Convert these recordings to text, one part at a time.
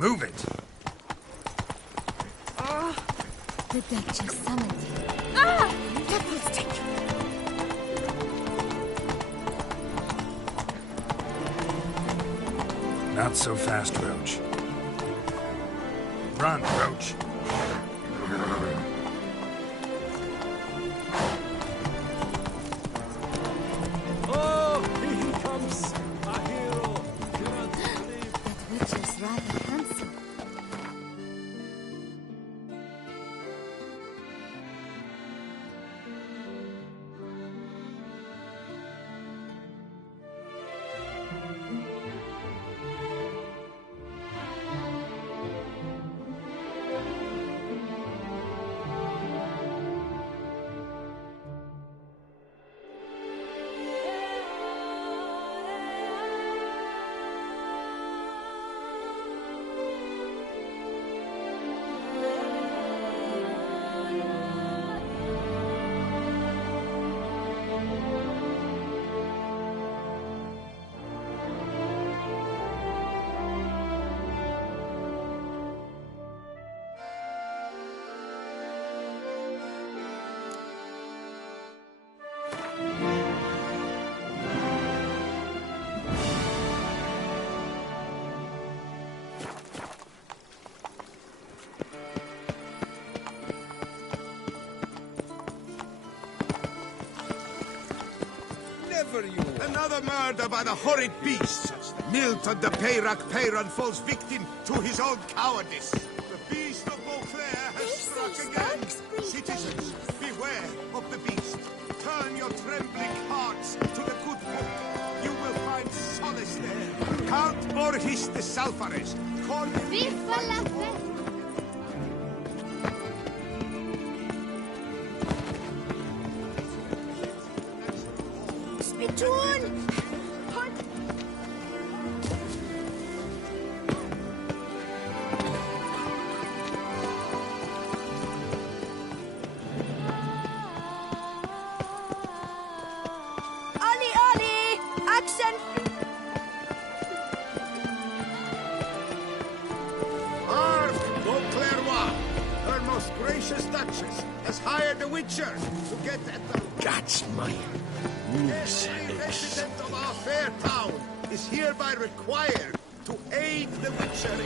Move it. The Duchess summoned you. Ah! That was taken. Not so fast, Roach. Run, Roach. Oh, here he comes. A hero. That witch is rather handsome. Another murder by the horrid beast. Milton the Peyrac Peyron falls victim to his own cowardice. The beast of Beauclair has struck again. Citizens, beware of the beast. Turn your trembling hearts to the good book. You will find solace there. Count Borges de Salfares. Viva la fe! Spittoon! Ollie! Action! Arf, Beauclerc, her most gracious Duchess, has hired a witcher to get at the... That's my niece. Every resident of our fair town is hereby required to aid the witcher in...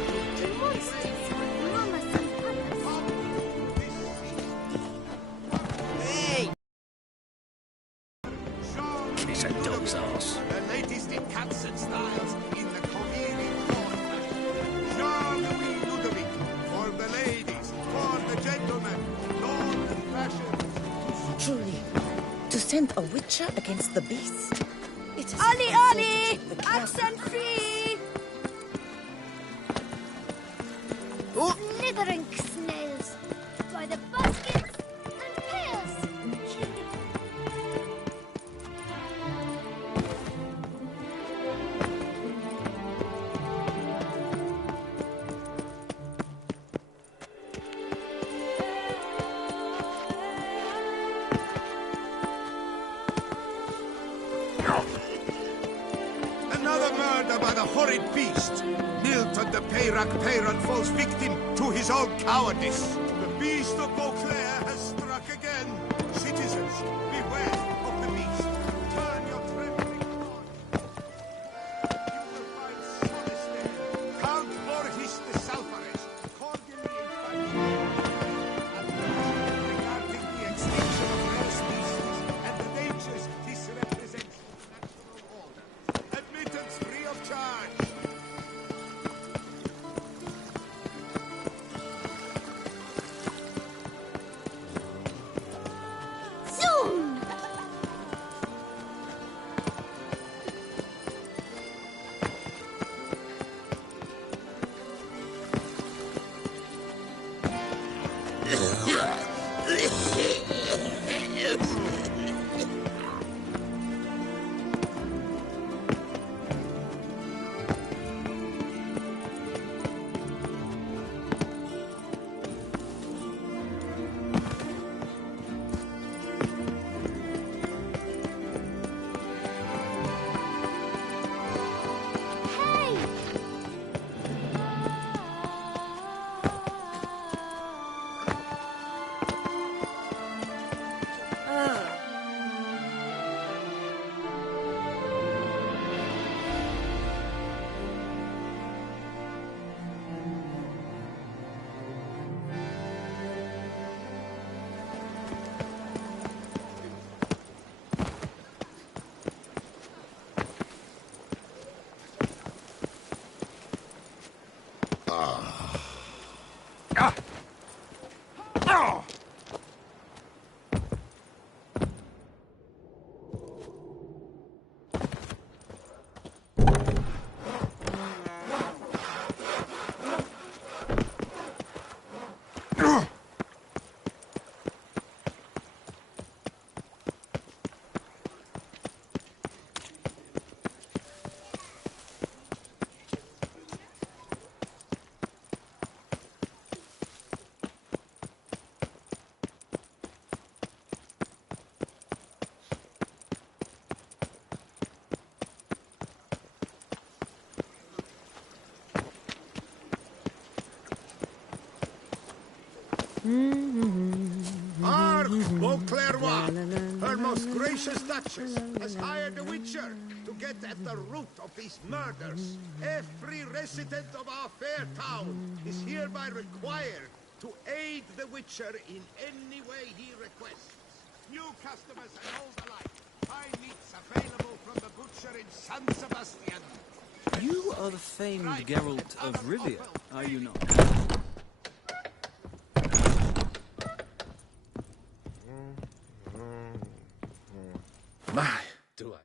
It's a dog's ass. The latest in cuts and styles in the convenient form. Jean-Louis Ludovic, for the ladies, for the gentlemen, Lord and fashion. Truly, to send a witcher against the beast? It is Ollie! impossible to keep the careful- Accent free! Slithering snails by the baskets and pails. Another murder by the horrid beast. Milton the Peyrac Peyron falls victim to his own cowardice. The beast of Beauclair has struck again. Citizens, beware of the beast. Turn your trembling hearts. You will find solace there. Count Borges de Salfares, cordially invites you. Regarding the extinction of rare species and the dangers this represents to natural order. Admittance free of charge. Our Beauclervois, her most gracious duchess, has hired a witcher to get at the root of these murders. Every resident of our fair town is hereby required to aid the witcher in any way he requests. New customers and old alike. Fine meats available from the butcher in San Sebastian. You are the famed Right. Geralt of Rivia, are you not? My, do I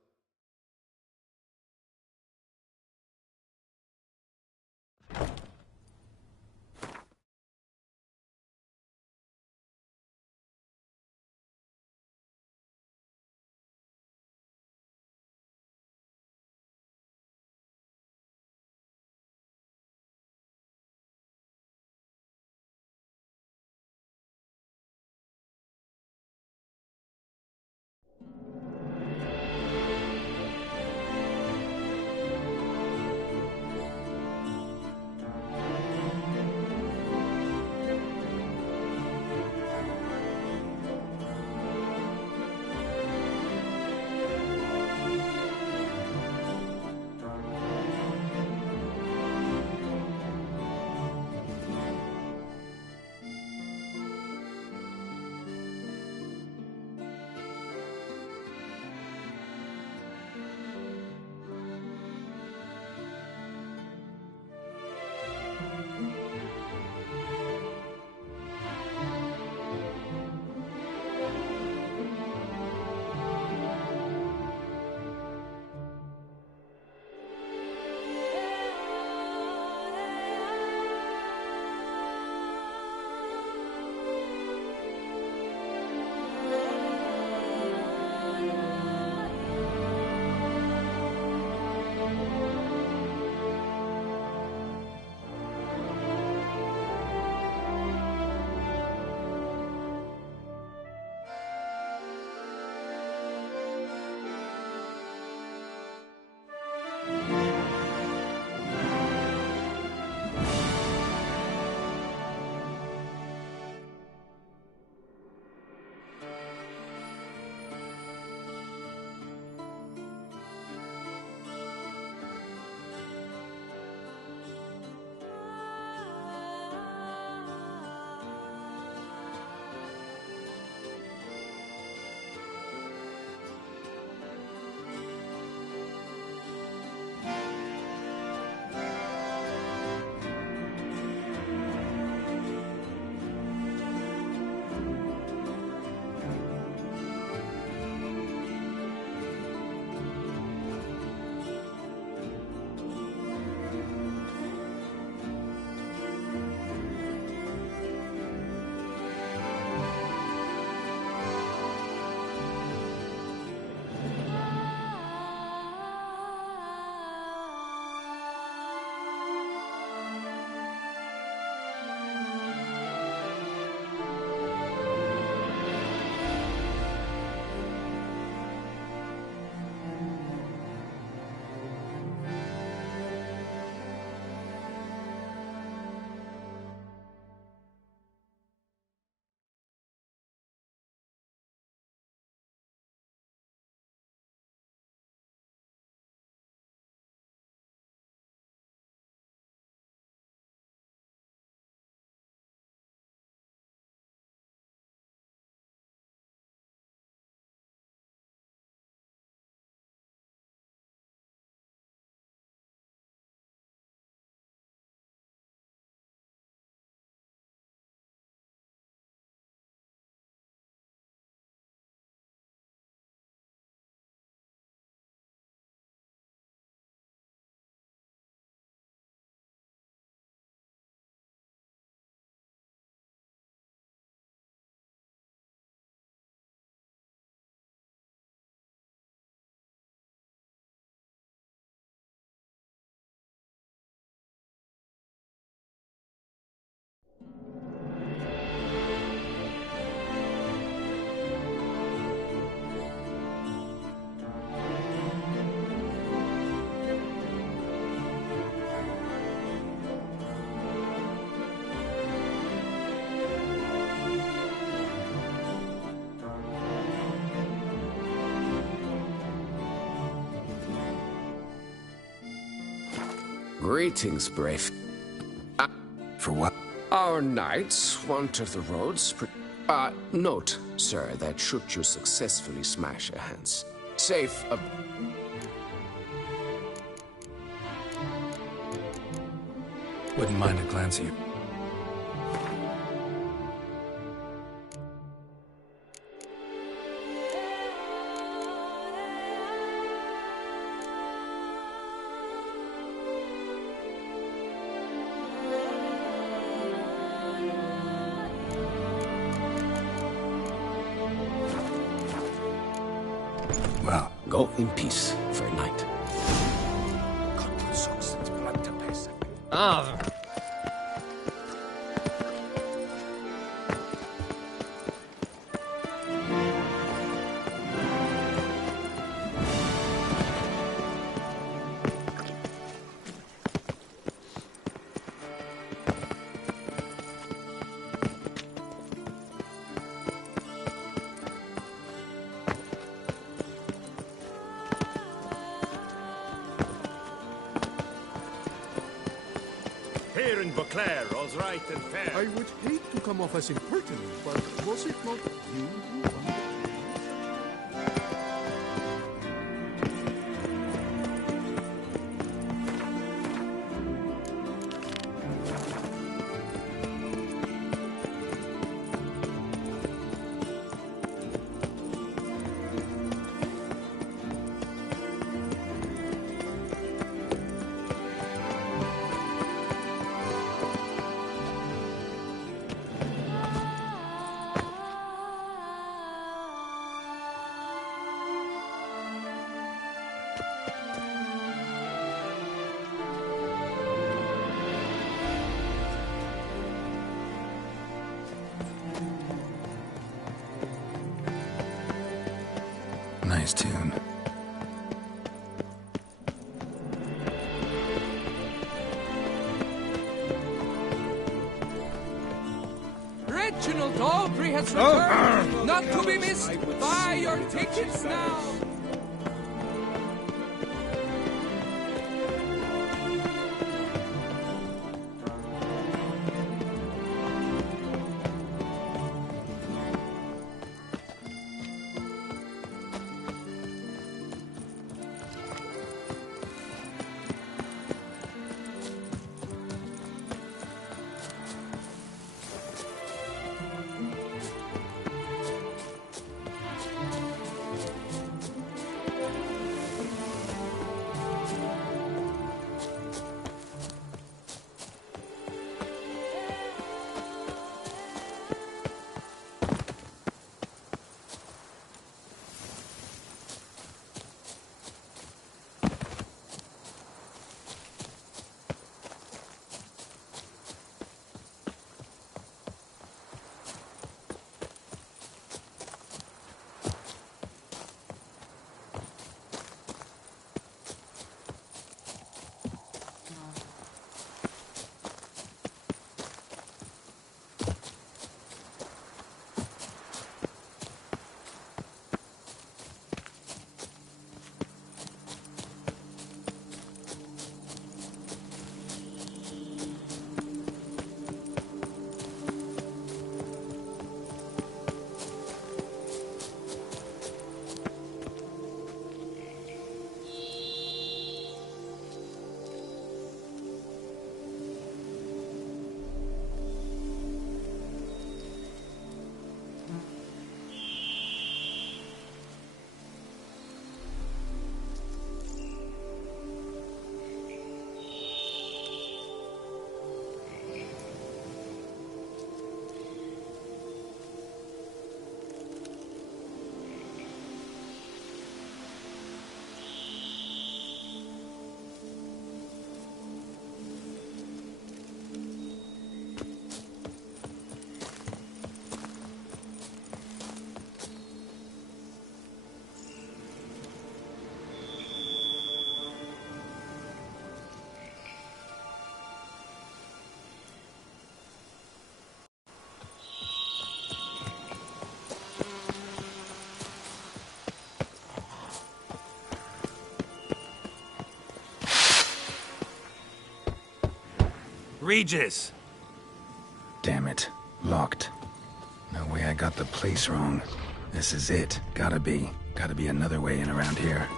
Greetings, brave. For what? Our knights wander the roads. Note, sir, that should you successfully smash a hands, safe a... Wouldn't mind a glance at you. Well, Go in peace for a night. Ah, here in Beauclair, all's right and fair. I would hate to come off as impertinent, but was it not you who won the game? nice tune. Reginald Aubrey has returned, not to be missed. Buy your tickets now. Regis! Damn it. Locked. No way I got the place wrong. This is it. Gotta be. Gotta be another way in around here.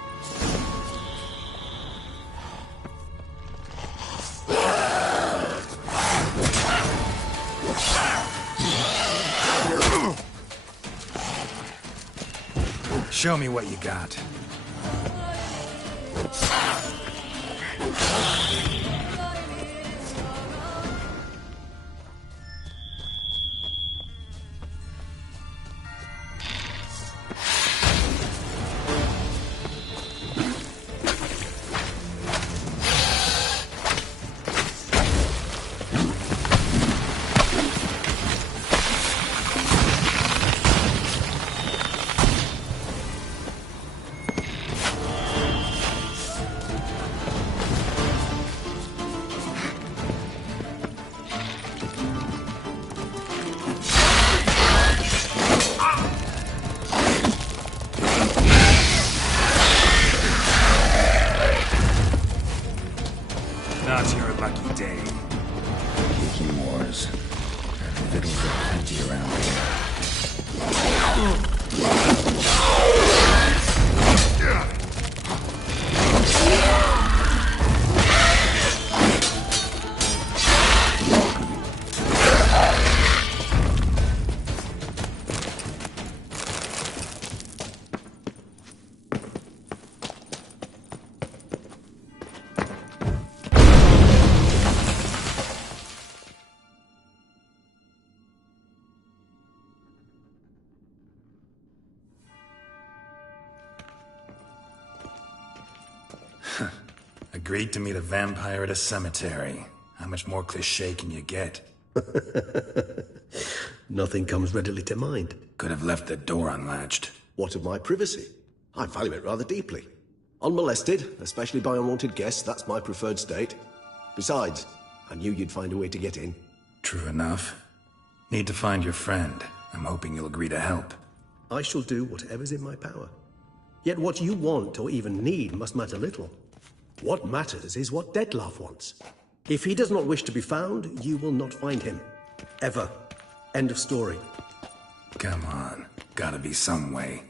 Show me what you got. Not your lucky day. Viking Wars. Fiddles are plenty around Agreed to meet a vampire at a cemetery. How much more cliché can you get? Nothing comes readily to mind. Could have left the door unlatched. What of my privacy? I value it rather deeply. Unmolested, especially by unwanted guests, that's my preferred state. Besides, I knew you'd find a way to get in. True enough. Need to find your friend. I'm hoping you'll agree to help. I shall do whatever's in my power. Yet what you want or even need must matter little. What matters is what Dettlaff wants. If he does not wish to be found, you will not find him. Ever. End of story. Come on. Gotta be some way.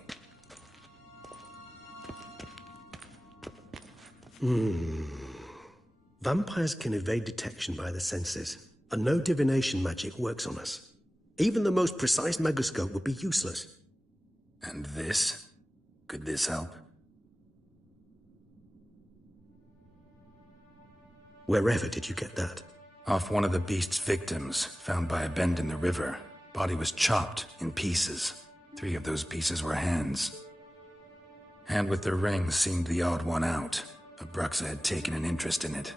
Vampires can evade detection by the senses, and no divination magic works on us. Even the most precise megoscope would be useless. And this? Could this help? Wherever did you get that? Off one of the beast's victims, found by a bend in the river. Body was chopped in pieces. 3 of those pieces were hands. Hand with the ring seemed the odd one out. Abruxa had taken an interest in it.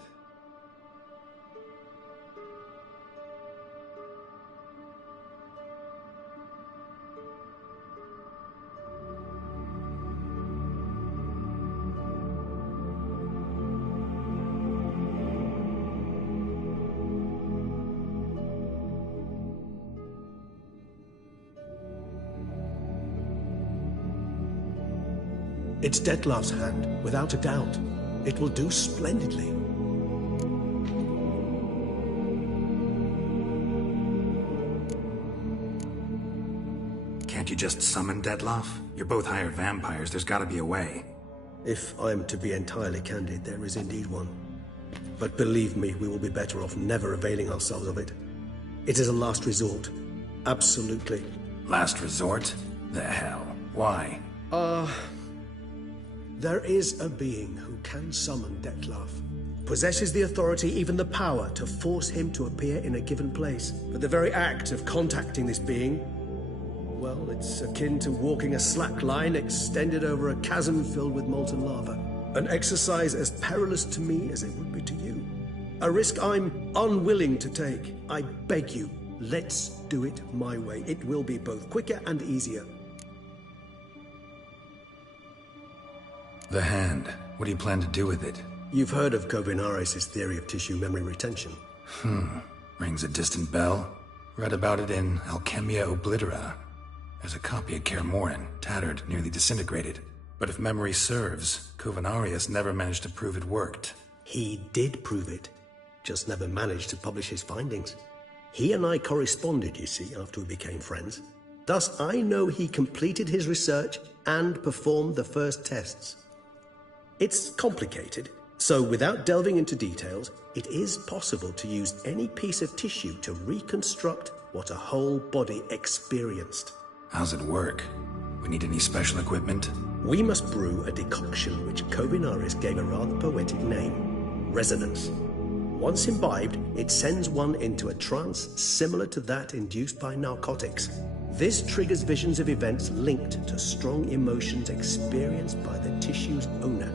It's Dettlaff's hand, without a doubt. It will do splendidly. Can't you just summon Dettlaff? You're both hired vampires, there's gotta be a way. If I'm to be entirely candid, there is indeed one. But believe me, we will be better off never availing ourselves of it. It is a last resort. Absolutely. Last resort? The hell? Why? There is a being who can summon Dettlaff. Possesses the authority, even the power, to force him to appear in a given place. But the very act of contacting this being, well, it's akin to walking a slack line extended over a chasm filled with molten lava. An exercise as perilous to me as it would be to you. A risk I'm unwilling to take. I beg you, let's do it my way. It will be both quicker and easier. The hand. What do you plan to do with it? You've heard of Kovinaris' theory of tissue memory retention. Rings a distant bell. Read about it in Alchemia Oblitera. There's a copy of Kaer Morhen, tattered, nearly disintegrated. But if memory serves, Kovinaris never managed to prove it worked. He did prove it. just never managed to publish his findings. He and I corresponded, you see, after we became friends. Thus, I know he completed his research and performed the first tests. It's complicated, so without delving into details, it is possible to use any piece of tissue to reconstruct what a whole body experienced. How's it work? We need any special equipment? We must brew a decoction which Kovinaris gave a rather poetic name, resonance. Once imbibed, it sends one into a trance similar to that induced by narcotics. This triggers visions of events linked to strong emotions experienced by the tissue's owner.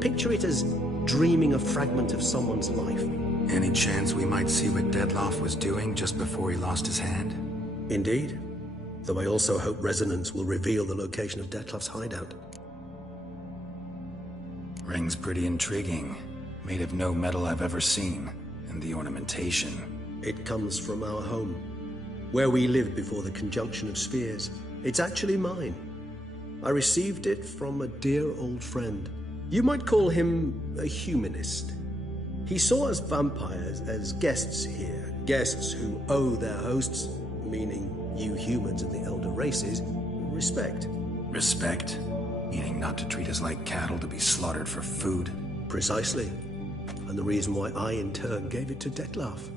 Picture it as dreaming a fragment of someone's life. Any chance we might see what Dettlaff was doing just before he lost his hand? Indeed. Though I also hope resonance will reveal the location of Dettlaff's hideout. Ring's pretty intriguing. Made of no metal I've ever seen. And the ornamentation. It comes from our home, where we lived before the conjunction of spheres. It's actually mine. I received it from a dear old friend. You might call him a humanist. He saw us vampires as guests here, guests who owe their hosts, meaning you humans and the elder races, respect. Respect? Meaning not to treat us like cattle to be slaughtered for food? Precisely. And the reason why I, in turn, gave it to Dettlaff.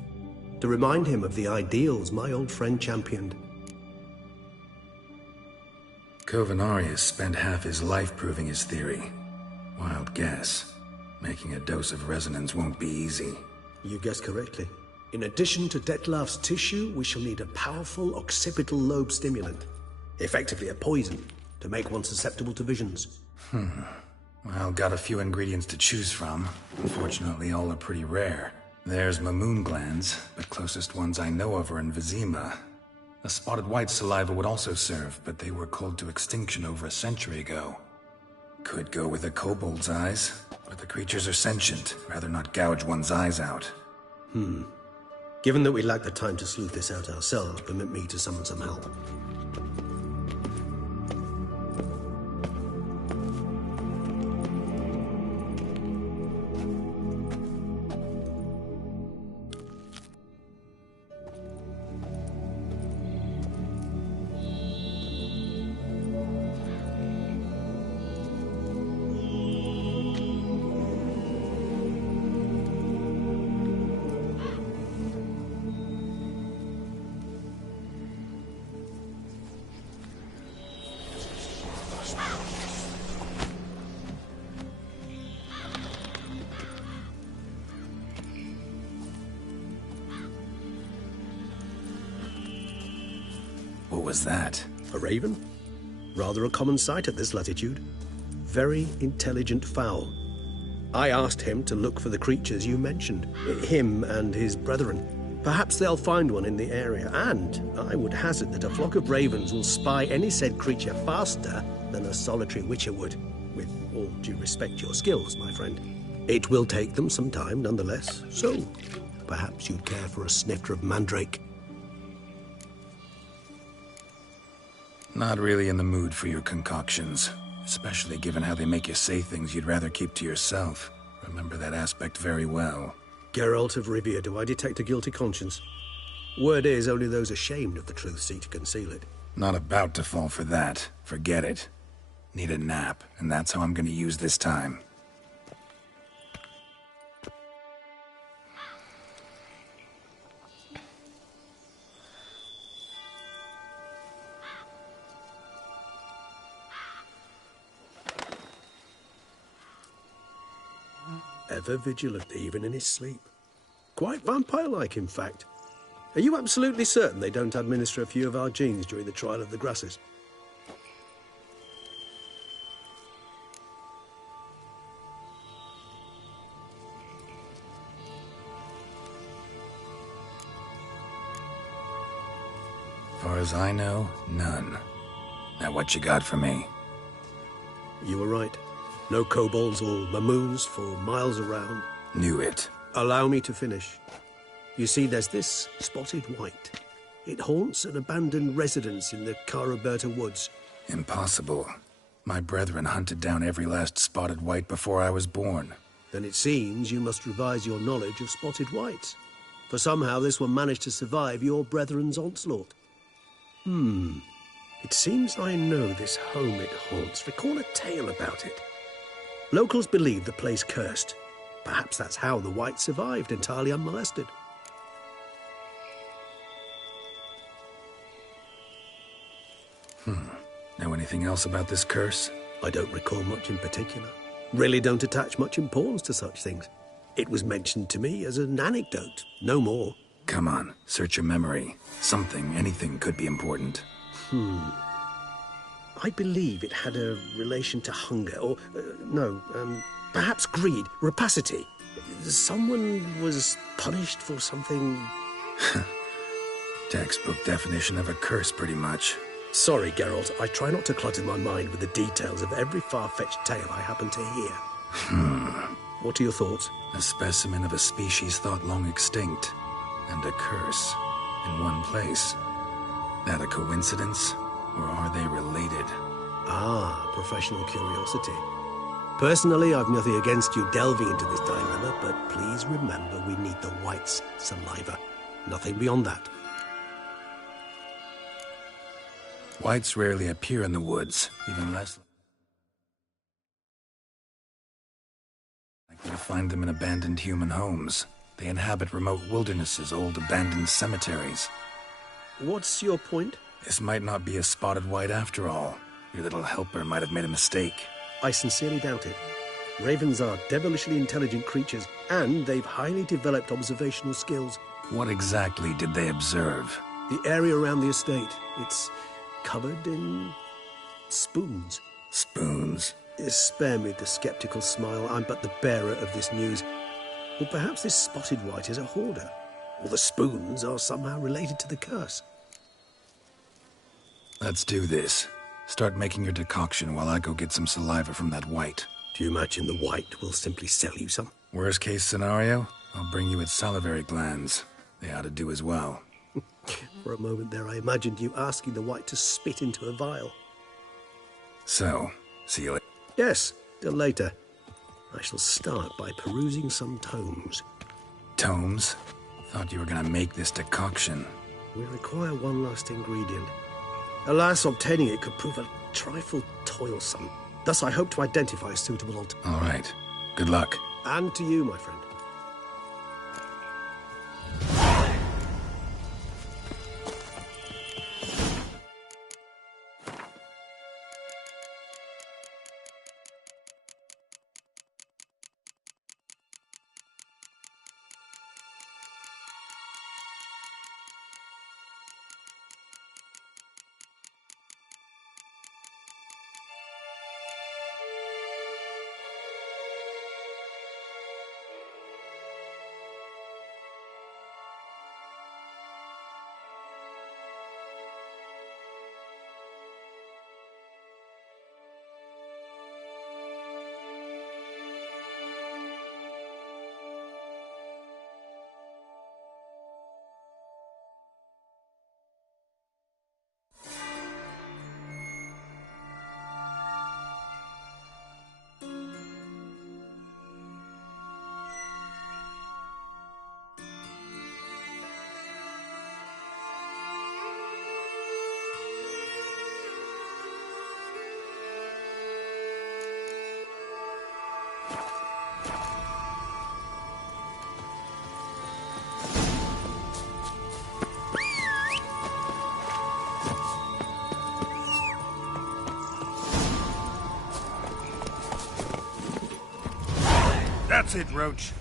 To remind him of the ideals my old friend championed. Kovinaris spent half his life proving his theory. Wild guess. Making a dose of resonance won't be easy. You guessed correctly. In addition to Dettlaff's tissue, we shall need a powerful occipital lobe stimulant. Effectively a poison, to make one susceptible to visions. Well, got a few ingredients to choose from. Unfortunately, all are pretty rare. There's Mamoon glands, but closest ones I know of are in Vizima. A spotted white saliva would also serve, but they were culled to extinction over a century ago. Could go with a kobold's eyes, but the creatures are sentient. Rather not gouge one's eyes out. Given that we lack the time to sleuth this out ourselves, permit me to summon some help. What was that? A raven? Rather a common sight at this latitude. Very intelligent fowl. I asked him to look for the creatures you mentioned. Him and his brethren. Perhaps they'll find one in the area, and I would hazard that a flock of ravens will spy any said creature faster than a solitary witcher would. With all due respect to your skills, my friend. It will take them some time, nonetheless, so perhaps you'd care for a snifter of mandrake. Not really in the mood for your concoctions. Especially given how they make you say things you'd rather keep to yourself. Remember that aspect very well. Geralt of Rivia, do I detect a guilty conscience? Word is, only those ashamed of the truth seek to conceal it. Not about to fall for that. Forget it. Need a nap, and that's how I'm gonna use this time. Ever vigilant, even in his sleep. Quite vampire-like, in fact. Are you absolutely certain they don't administer a few of our genes during the trial of the grasses? Far as I know, none. Now what you got for me? You were right. No kobolds or mamoons for miles around. Knew it. Allow me to finish. You see, there's this spotted white. It haunts an abandoned residence in the Caraberta woods. Impossible. My brethren hunted down every last spotted white before I was born. Then it seems you must revise your knowledge of spotted whites. For somehow this one managed to survive your brethren's onslaught. It seems I know this home it haunts. Recall a tale about it. Locals believe the place cursed. Perhaps that's how the whites survived entirely unmolested. Know anything else about this curse? I don't recall much in particular. Really don't attach much importance to such things. It was mentioned to me as an anecdote, no more. Come on, search your memory. Something, anything could be important. I believe it had a relation to hunger, or, perhaps greed, rapacity. Someone was punished for something... Textbook definition of a curse, pretty much. Sorry, Geralt, I try not to clutter my mind with the details of every far-fetched tale I happen to hear. What are your thoughts? A specimen of a species thought long extinct, and a curse, in one place. That a coincidence, or are they related? Ah, professional curiosity. Personally, I've nothing against you delving into this dilemma, but please remember we need the whites' saliva. Nothing beyond that. Whites rarely appear in the woods, even less likely to find them in abandoned human homes. They inhabit remote wildernesses, old abandoned cemeteries. What's your point? This might not be a spotted white after all. Your little helper might have made a mistake. I sincerely doubt it. Ravens are devilishly intelligent creatures, and they've highly developed observational skills. What exactly did they observe? The area around the estate. It's covered in spoons. Spoons? Spare me the skeptical smile. I'm but the bearer of this news. Or perhaps this spotted white is a hoarder. Or the spoons are somehow related to the curse. Let's do this. Start making your decoction while I go get some saliva from that white. Do you imagine the white will simply sell you some? Worst case scenario, I'll bring you its salivary glands. They ought to do as well. For a moment there, I imagined you asking the white to spit into a vial. So, see you later. Yes, till later. I shall start by perusing some tomes. Tomes? Thought you were gonna make this decoction. We require one last ingredient. Alas, obtaining it could prove a trifle toilsome. Thus, I hope to identify a suitable alternative. All right. Good luck. And to you, my friend. That's it, Roach.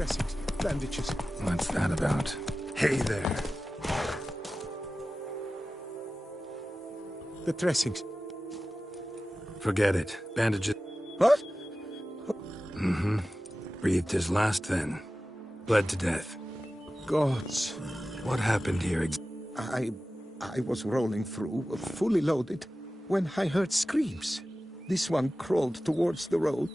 Dressings, bandages. What's that about? Hey there. The dressings. Forget it. Bandages. What? Breathed his last then. Bled to death. Gods. What happened here I was rolling through, fully loaded, when I heard screams. This one crawled towards the road.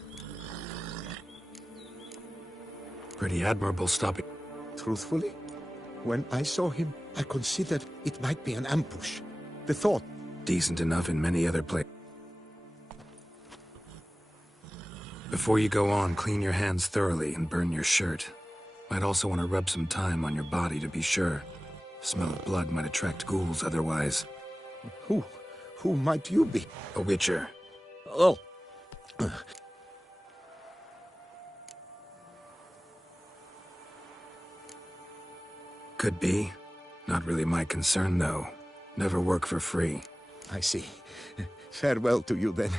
Pretty admirable stopping. Truthfully, when I saw him, I considered it might be an ambush. The thought. Decent enough in many other places. Before you go on, clean your hands thoroughly and burn your shirt. Might also want to rub some thyme on your body to be sure. Smell of blood might attract ghouls otherwise. Who might you be? A witcher. Oh. Could be. Not really my concern, though. Never work for free. I see. Farewell to you, then.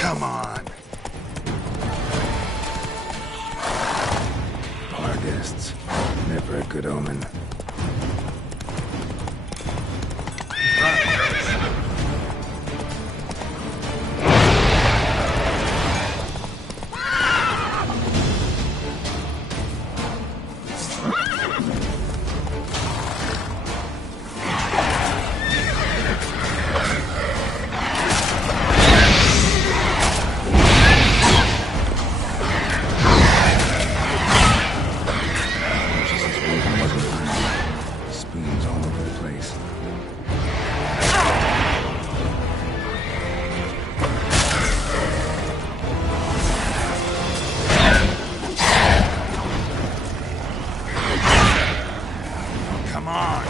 Come on. Bar guests. Never a good omen. Spoons all over the place. Come on!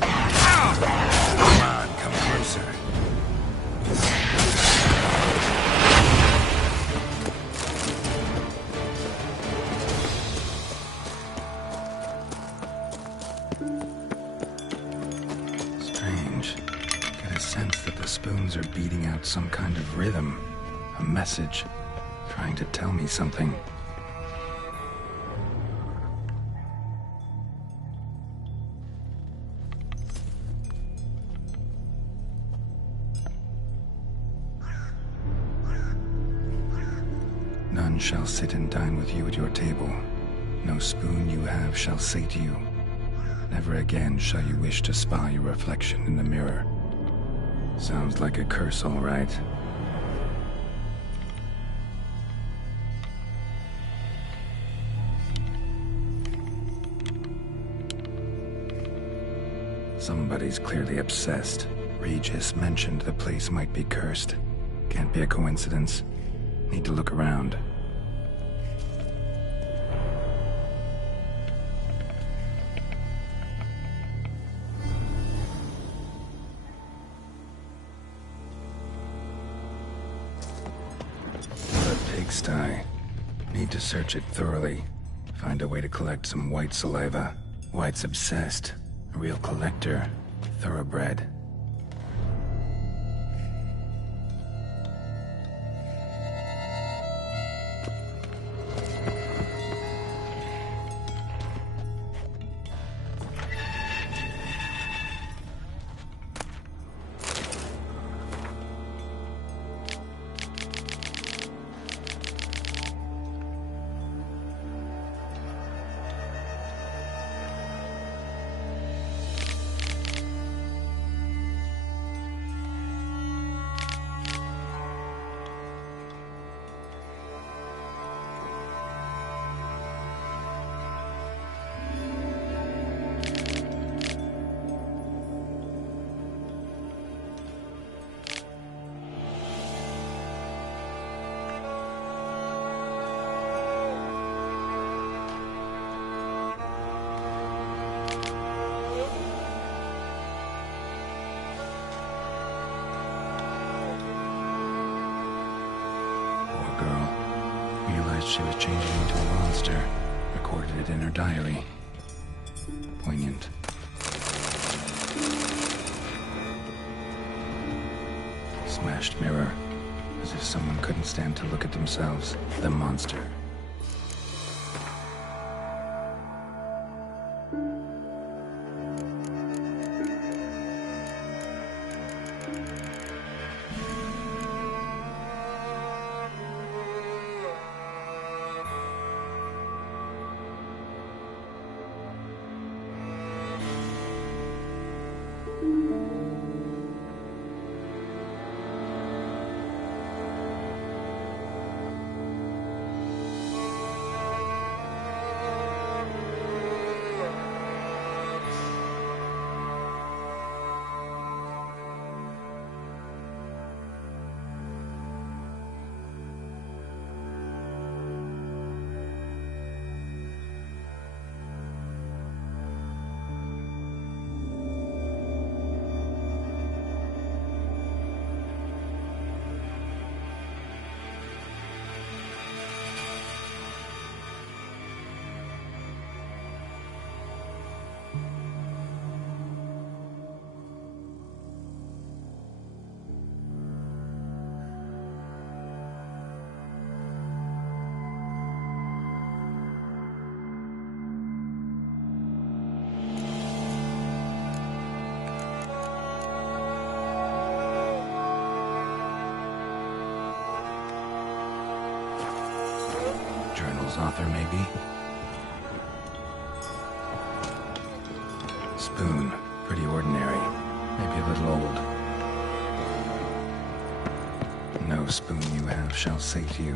Come on, come closer. Strange. Get a sense that the spoons are beating out some kind of rhythm. A message. Trying to tell me something. None shall sit and dine with you at your table. No spoon you have shall sate you. Never again shall you wish to spy your reflection in the mirror. Sounds like a curse, all right. Somebody's clearly obsessed. Regis mentioned the place might be cursed. Can't be a coincidence. Need to look around. What a pigsty. Need to search it thoroughly. Find a way to collect some white saliva. White's obsessed. A real collector. Thoroughbred. She was changing into a monster. Recorded it in her diary. Poignant. Smashed mirror. As if someone couldn't stand to look at themselves. The monster. Author, maybe? Spoon. Pretty ordinary. Maybe a little old. No spoon you have shall sate you.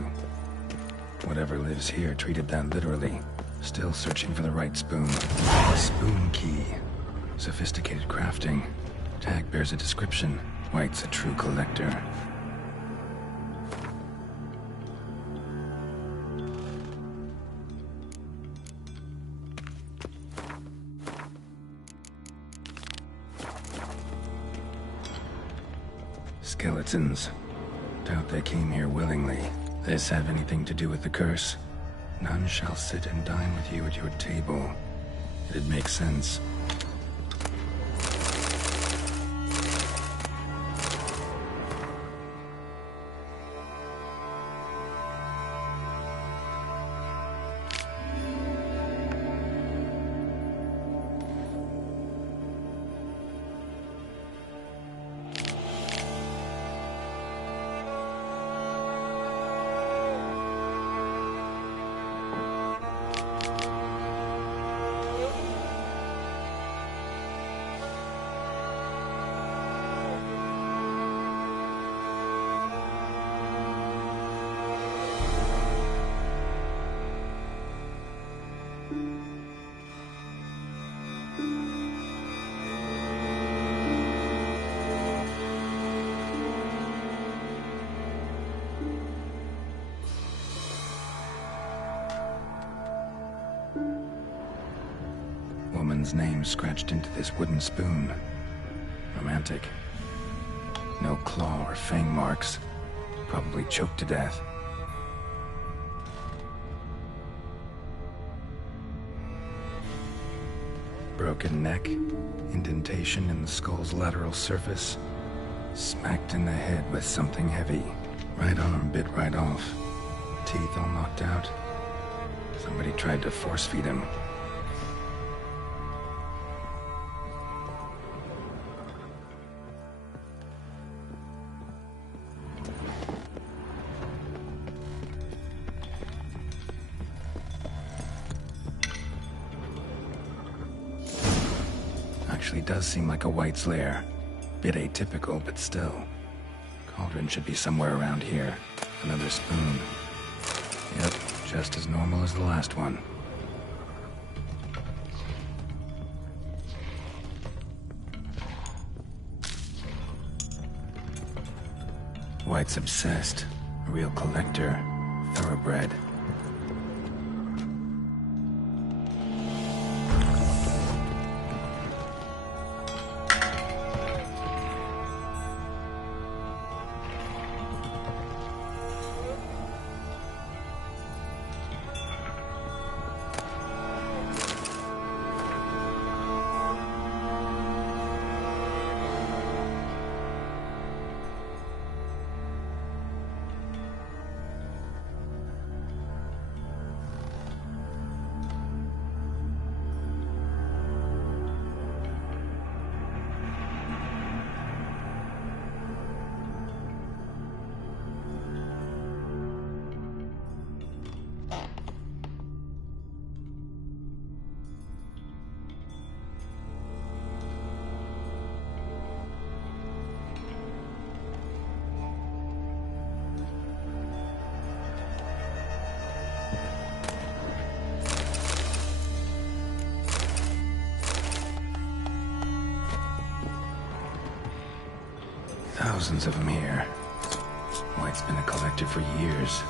Whatever lives here treated that literally. Still searching for the right spoon. Spoon key. Sophisticated crafting. Tag bears a description. White's a true collector. Skeletons. Doubt they came here willingly. This have anything to do with the curse? None shall sit and dine with you at your table. It'd make sense. Woman's name scratched into this wooden spoon. Romantic. No claw or fang marks. Probably choked to death. broken neck, indentation in the skull's lateral surface, smacked in the head with something heavy. Right arm bit right off, teeth all knocked out. Somebody tried to force feed him. Actually does seem like a White's lair. Bit atypical, but still. Cauldron should be somewhere around here. Another spoon. Yep, just as normal as the last one. White's obsessed. A real collector. Thoroughbred. Thousands of them here. White's been a collector for years.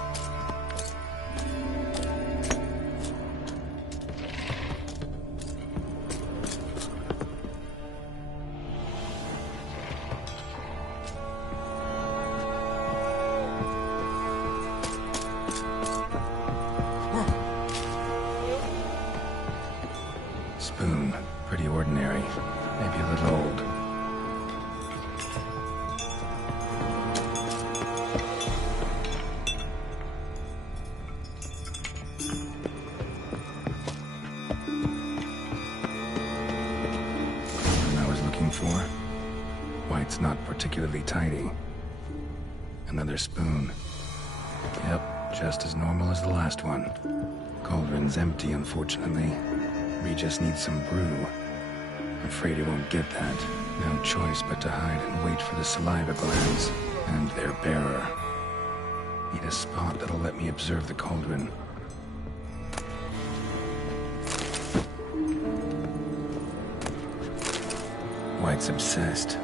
Spoon, pretty ordinary. Maybe a little old. For. White's not particularly tidy. Another spoon. Yep, just as normal as the last one. Cauldron's empty, unfortunately. We just need some brew. Afraid he won't get that. No choice but to hide and wait for the saliva glands and their bearer. Need a spot that'll let me observe the cauldron. White's obsessed.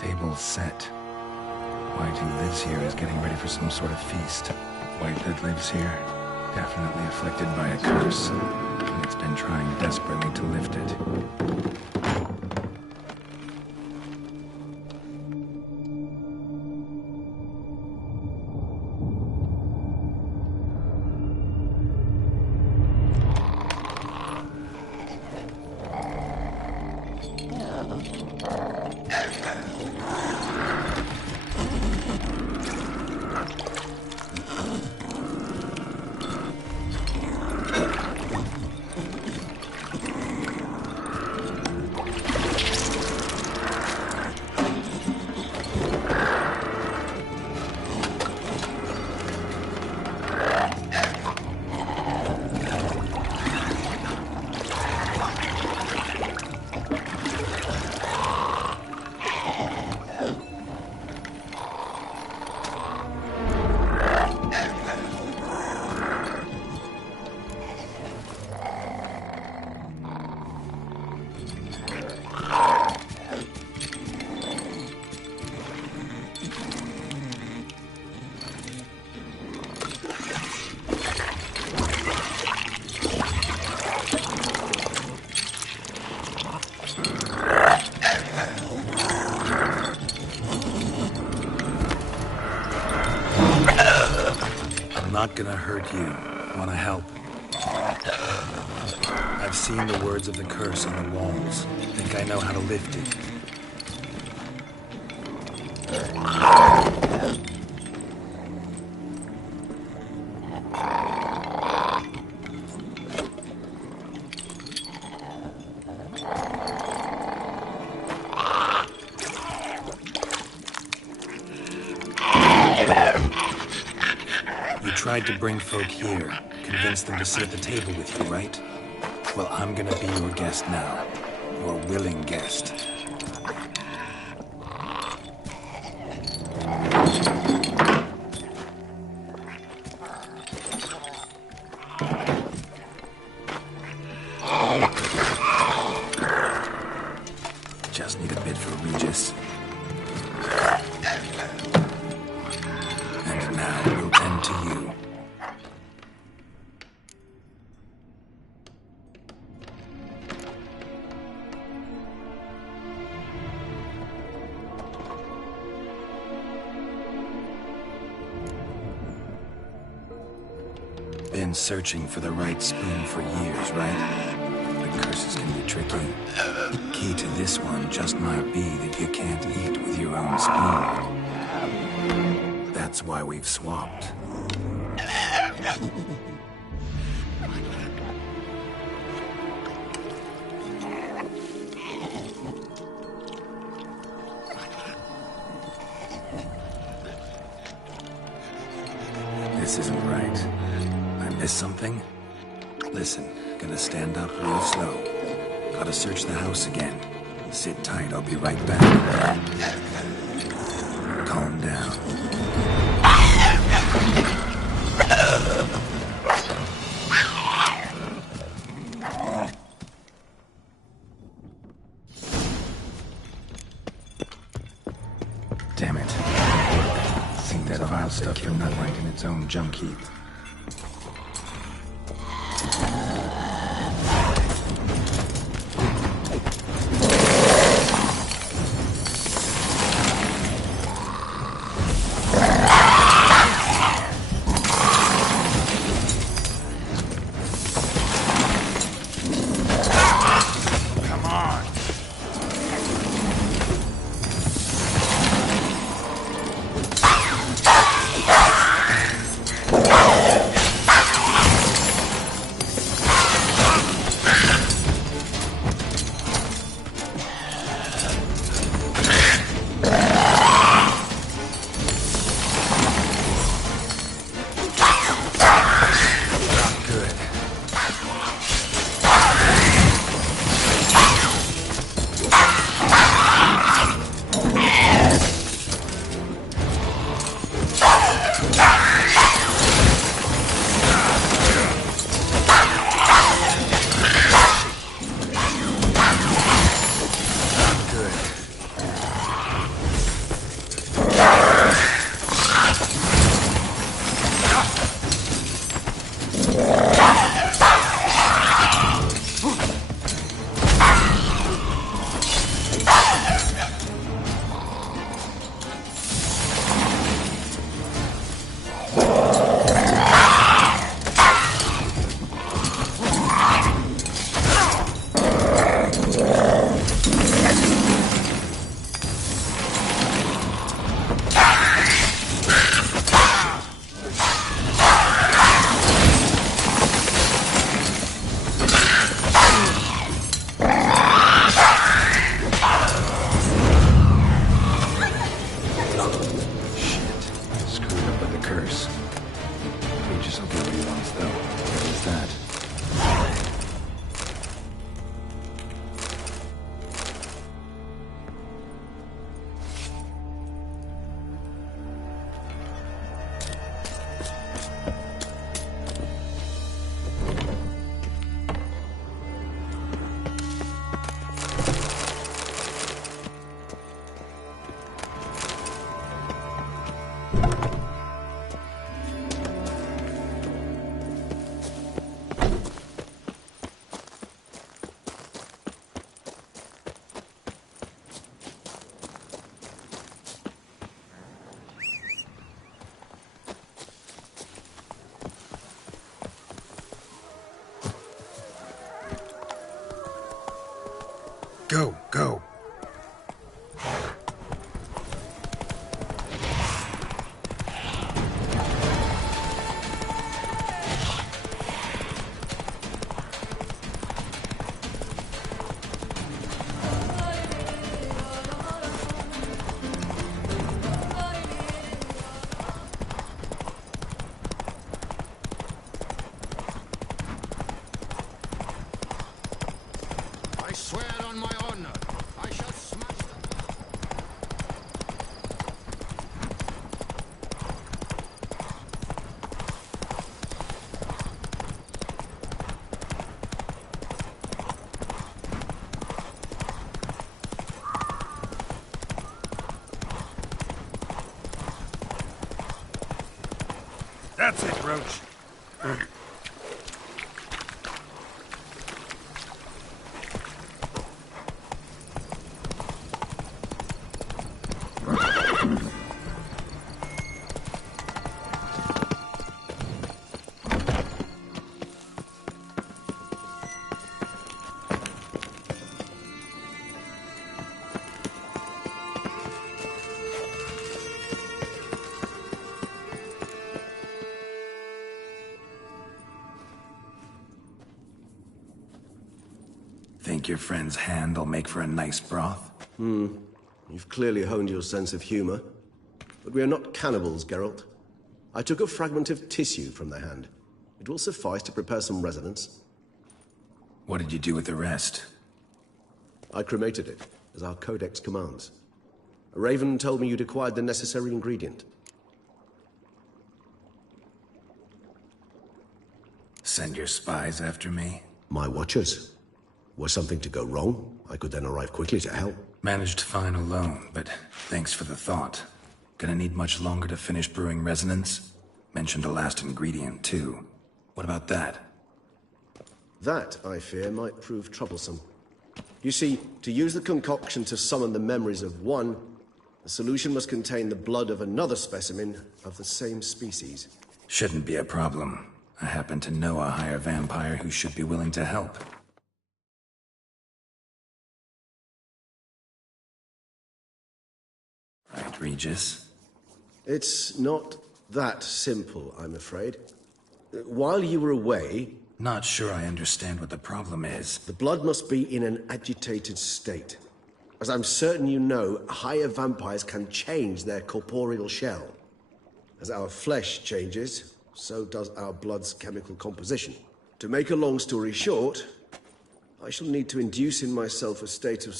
Table set. White, who lives here, is getting ready for some sort of feast. White that lives here, definitely afflicted by a curse, and it's been trying desperately to lift it. Not gonna hurt you. Wanna help? I've seen the words of the curse on the walls. Think I know how to lift it. Tried to bring folk here, convince them to sit at the table with you, right? Well, I'm gonna be your guest now. Your willing guest. Just need a bit for Regis. And now we'll tend to you. Been searching for the right spoon for years, right? The curses can be tricky. Key to this one just might be that you can't eat with your own spoon. That's why we've swapped. This isn't right. Miss something? Listen, gonna stand up real slow. Gotta search the house again. Sit tight, I'll be right back. Calm down. Damn it. Think that vile stuff you're not right in its own junk heap. That's it, Roach. Think your friend's hand will make for a nice broth? You've clearly honed your sense of humor. But we are not cannibals, Geralt. I took a fragment of tissue from the hand. It will suffice to prepare some resonance. What did you do with the rest? I cremated it, as our codex commands. A raven told me you'd acquired the necessary ingredient. Send your spies after me? My watchers. Were something to go wrong, I could then arrive quickly to help. Managed fine alone, but thanks for the thought. Gonna need much longer to finish brewing resonance? Mentioned a last ingredient, too. What about that? That, I fear, might prove troublesome. You see, to use the concoction to summon the memories of one, the solution must contain the blood of another specimen of the same species. Shouldn't be a problem. I happen to know a higher vampire who should be willing to help. Right, Regis? It's not that simple, I'm afraid. While you were away, Not sure I understand what the problem is. the blood must be in an agitated state. As I'm certain you know, higher vampires can change their corporeal shell. As our flesh changes, so does our blood's chemical composition. To make a long story short, I shall need to induce in myself a state of...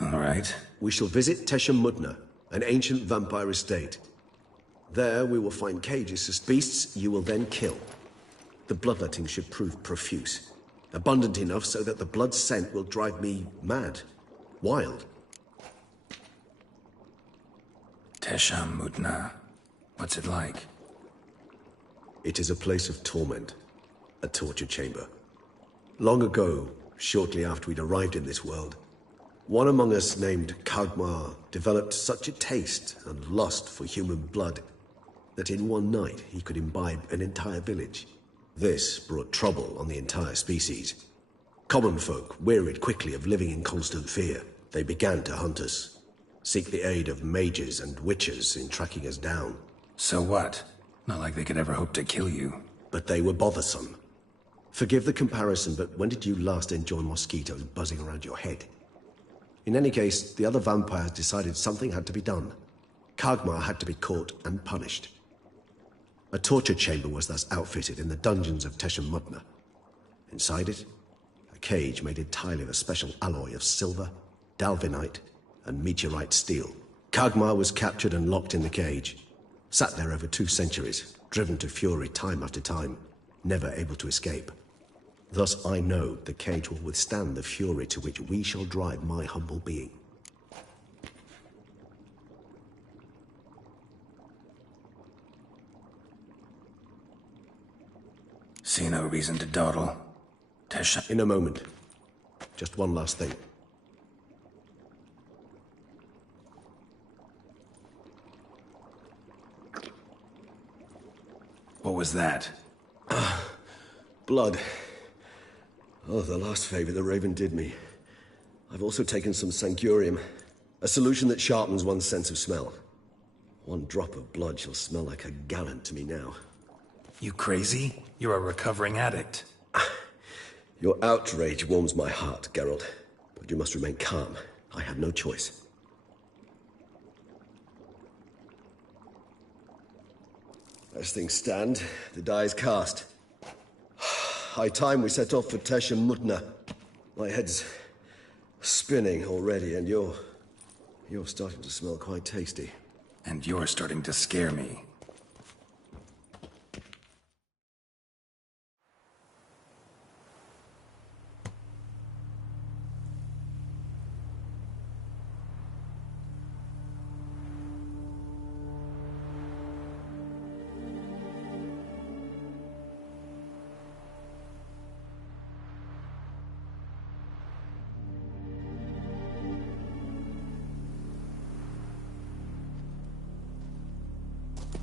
All right. We shall visit Tesha Mudna, an ancient vampire estate. There we will find cages as beasts you will then kill. The bloodletting should prove profuse. Abundant enough so that the blood scent will drive me mad. Wild. Tesha Mudna. What's it like? It is a place of torment. A torture chamber. Long ago, shortly after we'd arrived in this world, one among us named Kagmar developed such a taste and lust for human blood that in one night he could imbibe an entire village. This brought trouble on the entire species. Common folk wearied quickly of living in constant fear. They began to hunt us, seek the aid of mages and witches in tracking us down. So what? Not like they could ever hope to kill you. But they were bothersome. Forgive the comparison, but when did you last enjoy mosquitoes buzzing around your head? In any case, the other vampires decided something had to be done. Kagmar had to be caught and punished. A torture chamber was thus outfitted in the dungeons of Tesha Mudna. Inside it, a cage made entirely of a special alloy of silver, dalvinite, and meteorite steel. Kagmar was captured and locked in the cage. Sat there over 2 centuries, driven to fury time after time, never able to escape. Thus I know the cage will withstand the fury to which we shall drive my humble being. See no reason to dawdle. Tesha... In a moment. Just one last thing. What was that? Blood. Oh, the last favor the Raven did me. I've also taken some Sancurium, a solution that sharpens one's sense of smell. One drop of blood shall smell like a gallon to me now. You crazy? You're a recovering addict. Your outrage warms my heart, Geralt. But you must remain calm. I have no choice. As things stand, the die is cast. High time we set off for Tesha Mudna. My head's spinning already, and you're starting to smell quite tasty. And you're starting to scare me.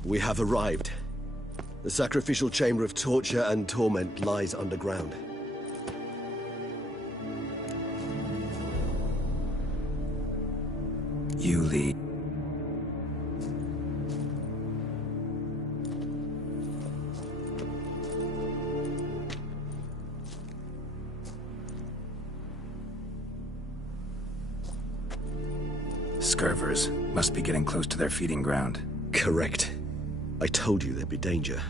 We have arrived. The sacrificial chamber of torture and torment lies underground. You lead. Scurvers must be getting close to their feeding ground. Correct. I told you there'd be danger.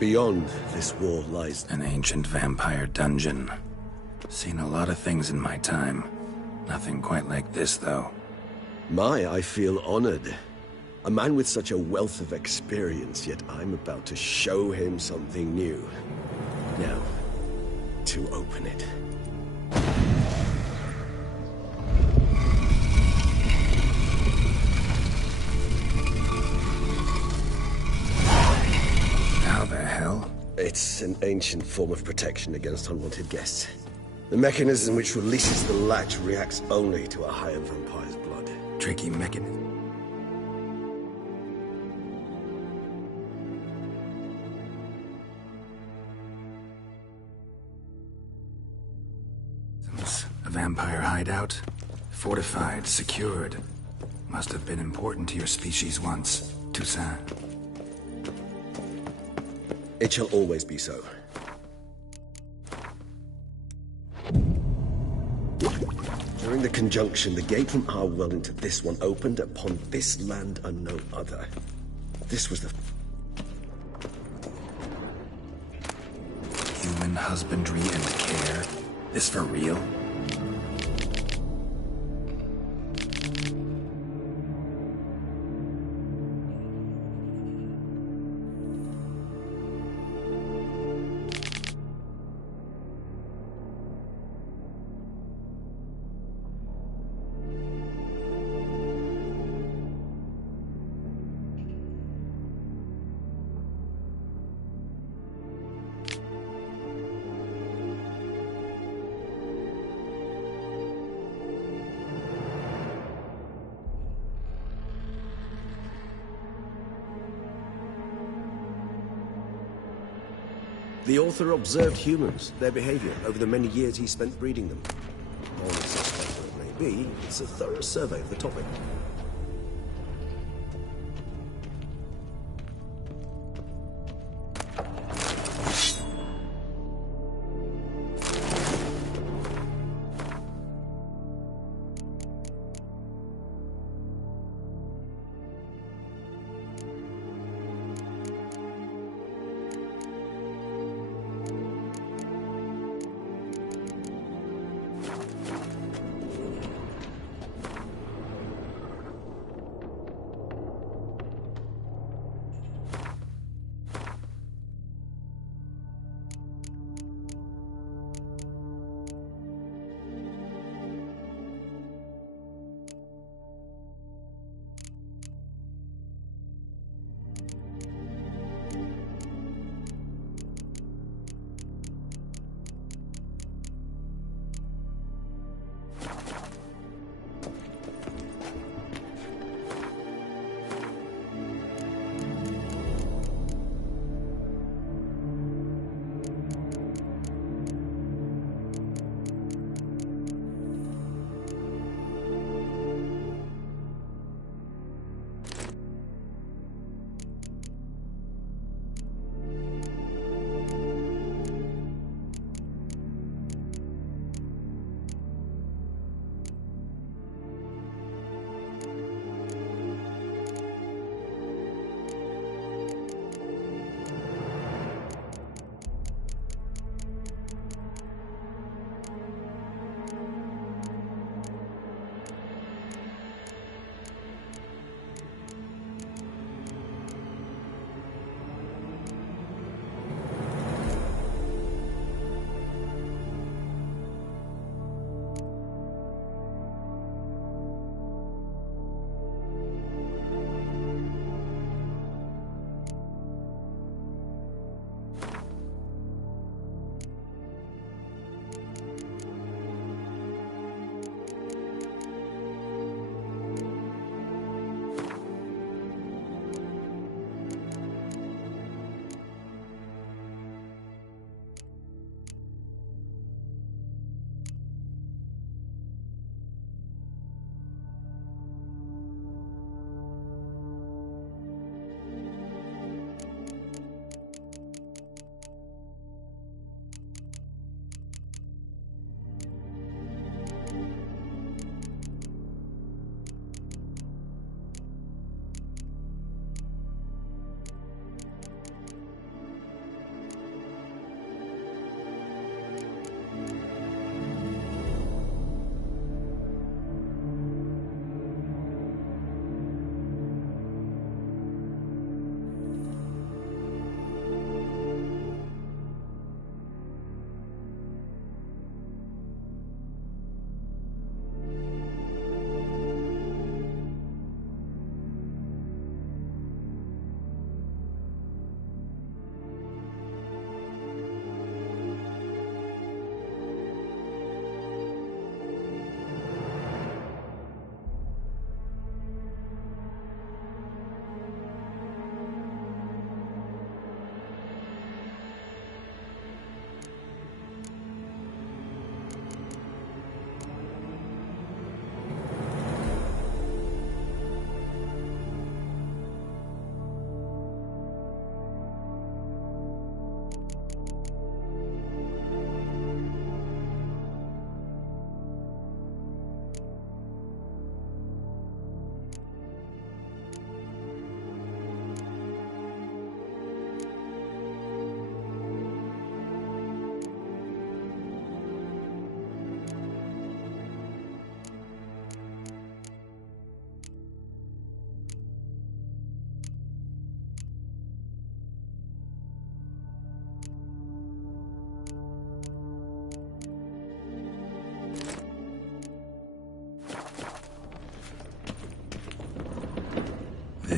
Beyond this wall lies an ancient vampire dungeon. Seen a lot of things in my time. Nothing quite like this, though. I feel honored. A man with such a wealth of experience, yet I'm about to show him something new. Now, to open it. How the hell? It's an ancient form of protection against unwanted guests. The mechanism which releases the latch reacts only to a higher vampire's blood. Tricky mechanism. A vampire hideout? Fortified, secured. Must have been important to your species once, Toussaint. It shall always be so. During the conjunction, the gate from our world into this one opened upon this land and no other. This was the... Human husbandry and care? This for real? The author observed humans, their behavior, over the many years he spent breeding them. Morally suspect though it may be, it's a thorough survey of the topic.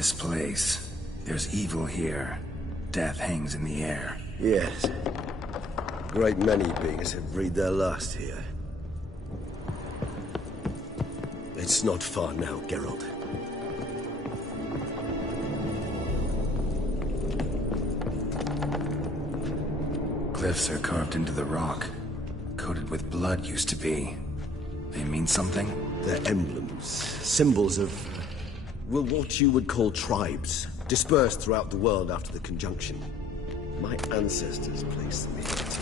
This place. There's evil here. Death hangs in the air. Yes. A great many beings have breathed their last here. It's not far now, Geralt. Glyphs are carved into the rock. Coated with blood used to be. They mean something? They're emblems, symbols of, well, what you would call tribes, dispersed throughout the world after the conjunction. My ancestors placed them here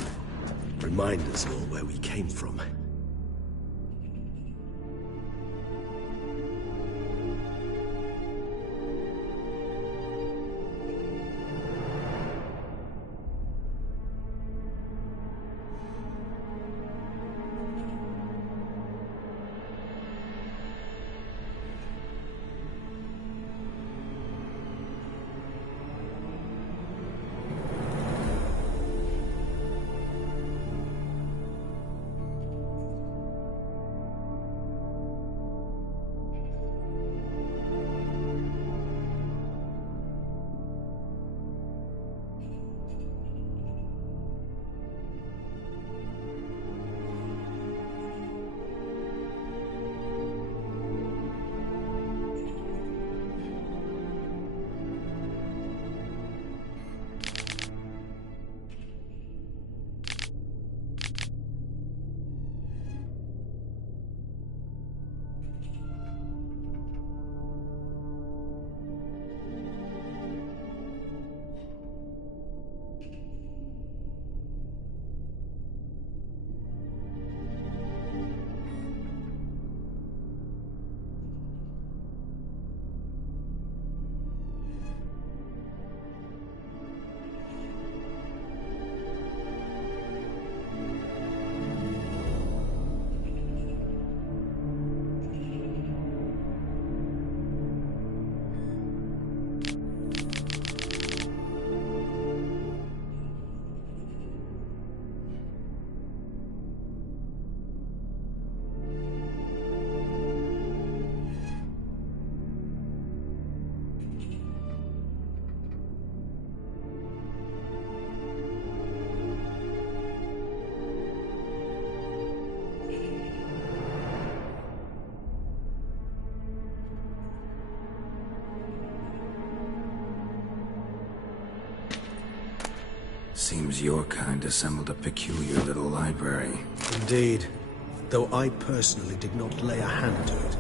to remind us all where we came from. Seems your kind assembled a peculiar little library. Indeed. Though I personally did not lay a hand to it.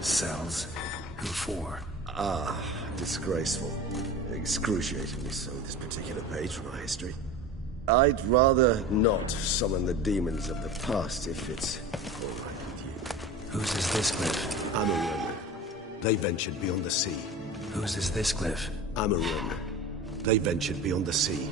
Cells? Who for? Disgraceful. Excruciatingly so, this particular page from our history. I'd rather not summon the demons of the past if it's all right with you. Whose is this glyph? Amarun. They ventured beyond the sea. Whose is this glyph? Amarun. They ventured beyond the sea.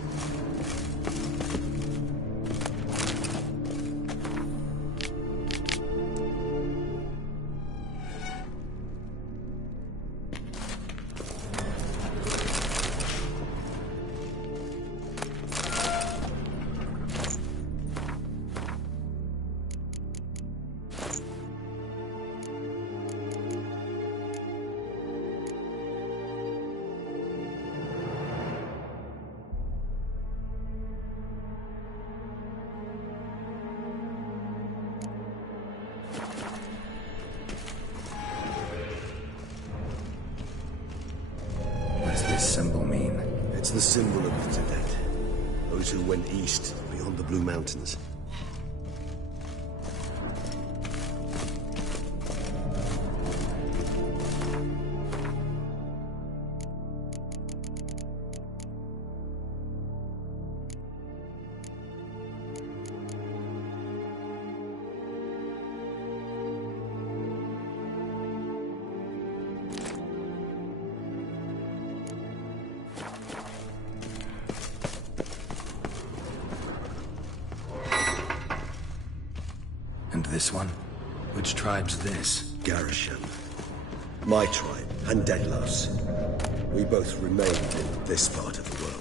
Symbol mean? It's the symbol of the Tedet. Those who went east, beyond the Blue Mountains. this one? Which tribe's this? Garisham. My tribe, and Dettlaff's. We both remained in this part of the world.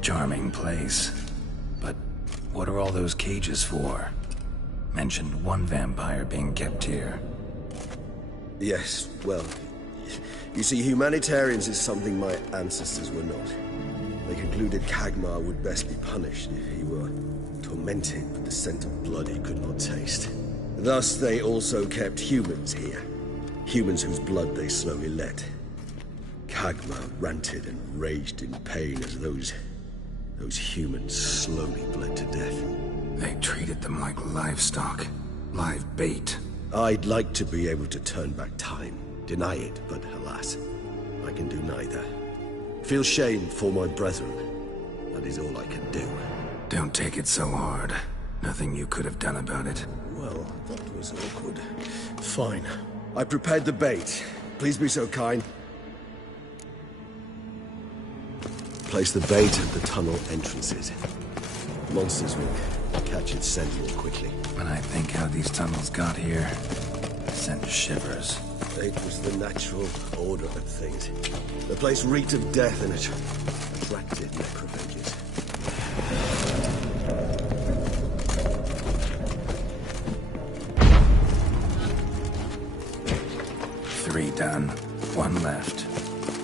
Charming place. But what are all those cages for? Mentioned one vampire being kept here. Yes, well, you see, humanitarians is something my ancestors were not. They concluded Kagmar would best be punished if he were tormented with the scent of blood he could not taste. Thus, they also kept humans here. Humans whose blood they slowly let. Kagmar ranted and raged in pain as those humans slowly bled to death. They treated them like livestock. Live bait. I'd like to be able to turn back time, deny it, but alas, I can do neither. Feel shame for my brethren. That is all I can do. Don't take it so hard. Nothing you could have done about it. Well, that was awkward. Fine. I prepared the bait. Please be so kind. Place the bait at the tunnel entrances. Monsters will catch its scent more quickly. When I think how these tunnels got here, it sends shivers. It was the natural order of things. The place reeked of death and it attracted necrophages. 3 done. 1 left.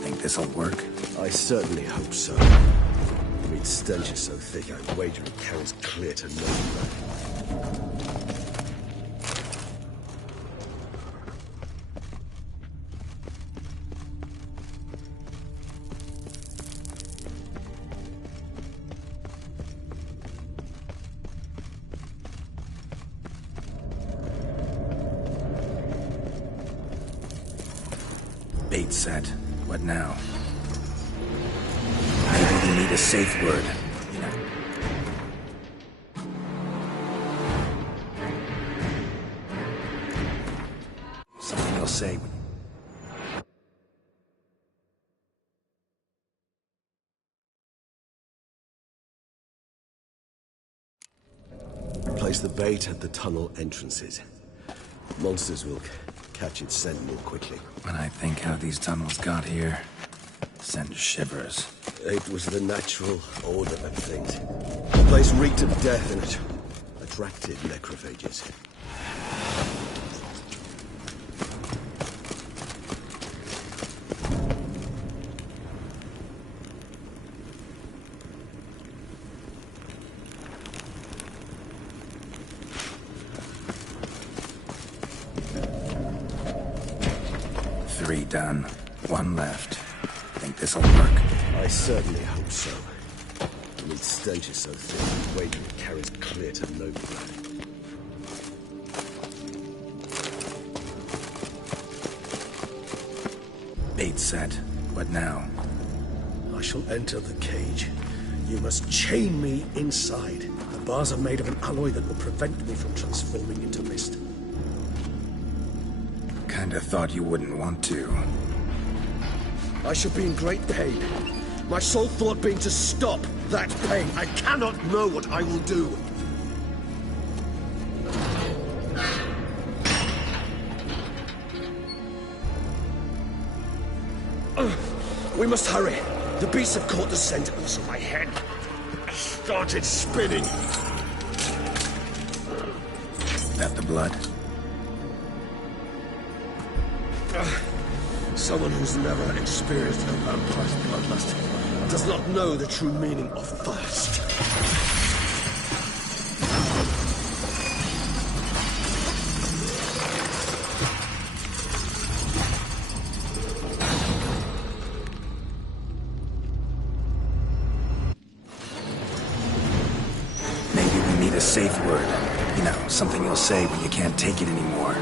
Think this'll work? I certainly hope so. The meat stench is so thick, I wager it carries clear to nowhere. Bait set. What now? Maybe we need a safe word. Something I'll say. Place the bait at the tunnel entrances. Monsters will catch its scent more quickly. When I think how these tunnels got here, sends shivers. It was the natural order of things. The place reeked of death and it attracted necrophages. 3 done. 1 left. Think this'll work? I certainly hope so. I mean, stench is so thick, weight carries clear to no blood. Bait set. What now? I shall enter the cage. You must chain me inside. The bars are made of an alloy that will prevent me from transforming into mist. Kinda thought you wouldn't want to. I shall be in great pain. My sole thought being to stop that pain. I cannot know what I will do. We must hurry. The beasts have caught the scent, also my head started spinning. That the blood? Someone who's never experienced a vampire's bloodlust does not know the true meaning of thirst. Maybe we need a safe word. You know, something you'll say when you can't take it anymore.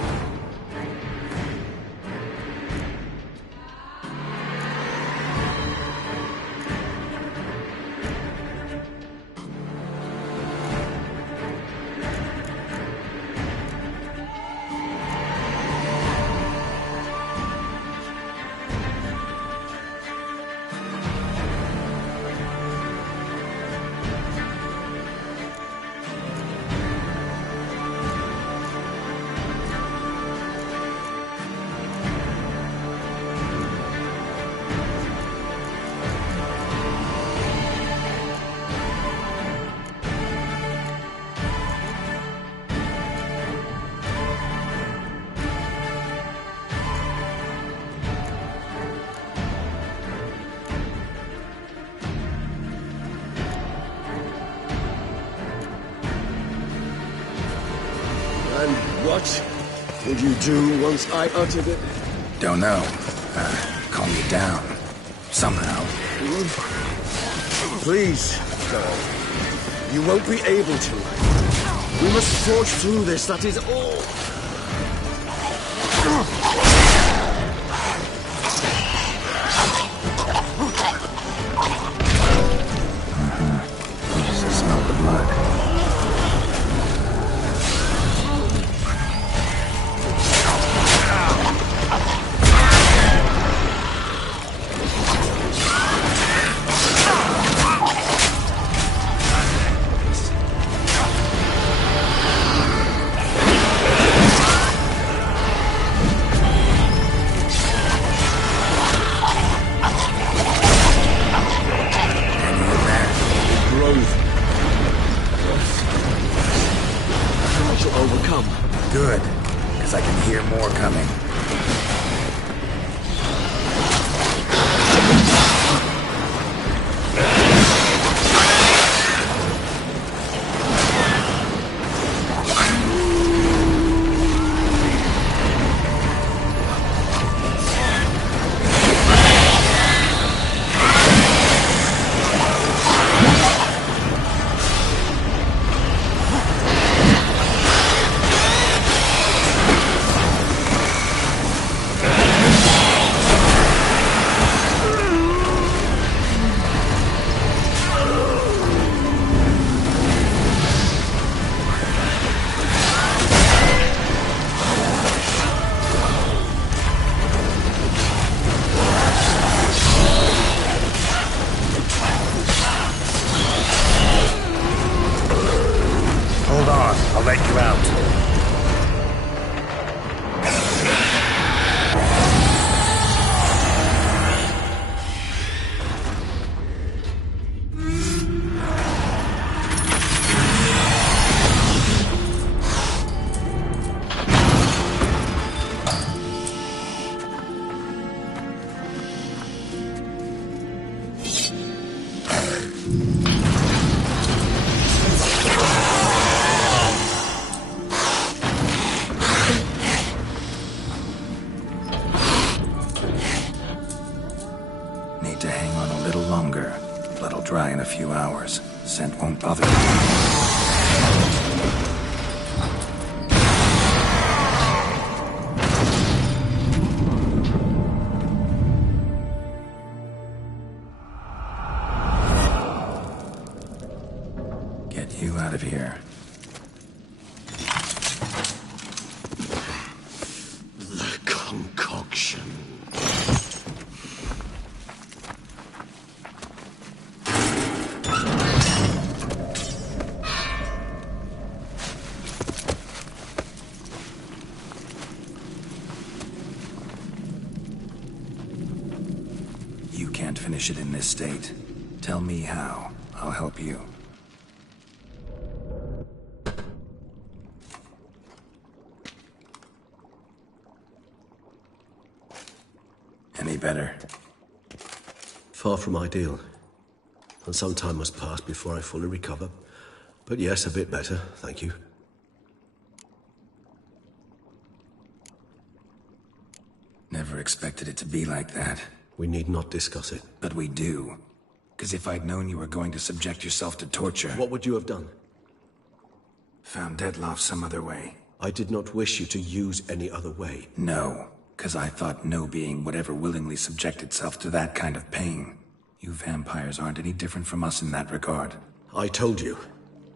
And what would you do once I uttered it? Don't know. Calm you down. Somehow. Please, no. You won't be able to. We must forge through this, that is all. Smell the blood. Overcome. Good, because I can hear more coming. Hold on, I'll let you out. few hours. Scent won't bother you. Get you out of here. The concoction. You can't finish it in this state. Tell me how. I'll help you. Any better? Far from ideal. And some time must pass before I fully recover. But yes, a bit better, thank you. Never expected it to be like that. We need not discuss it. But we do. Because if I'd known you were going to subject yourself to torture... What would you have done? Found Dettlaff some other way. I did not wish you to use any other way. No, because I thought no being would ever willingly subject itself to that kind of pain. You vampires aren't any different from us in that regard. I told you,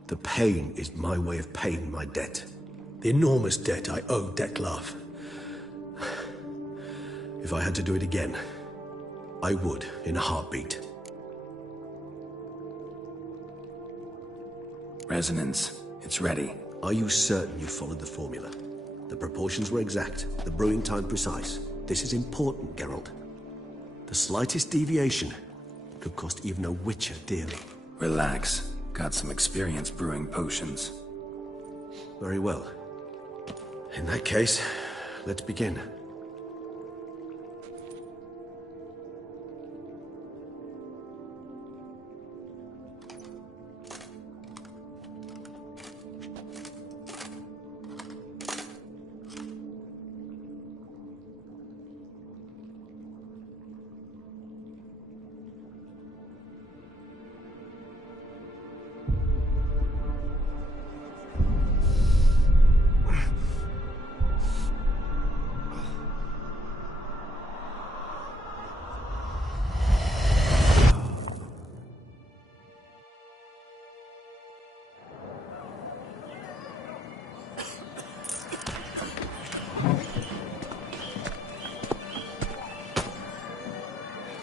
the pain is my way of paying my debt. The enormous debt I owe Dettlaff. If I had to do it again, I would, in a heartbeat. Resonance. It's ready. Are you certain you followed the formula? The proportions were exact, the brewing time precise. This is important, Geralt. The slightest deviation could cost even a Witcher dearly. Relax. Got some experience brewing potions. Very well. In that case, let's begin.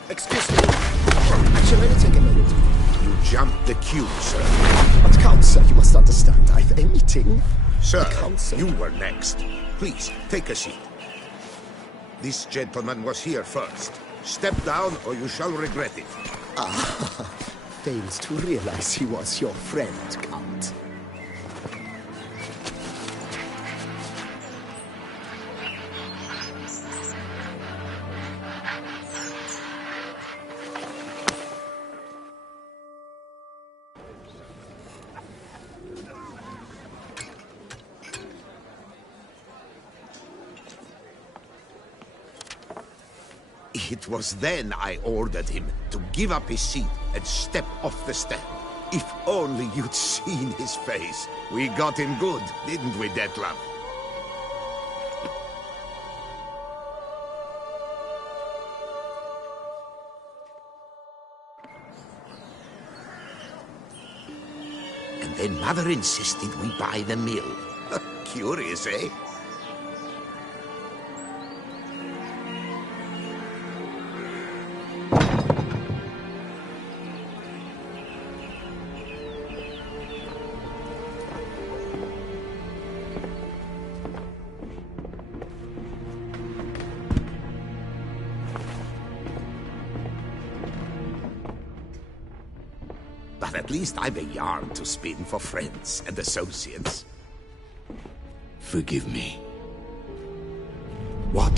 Excuse me. Actually, let me take a minute. You jumped the queue, sir. But Council, you must understand, I've a meeting. Sir, Council. you were next. Please, take a seat. This gentleman was here first. Step down or you shall regret it. Fails to realize he was your friend, Count. It was then I ordered him to give up his seat and step off the stand. If only you'd seen his face. We got him good, didn't we, Dettlaff? And then Mother insisted we buy the mill. Curious, eh? But at least I've a yarn to spin for friends and associates. Forgive me. What?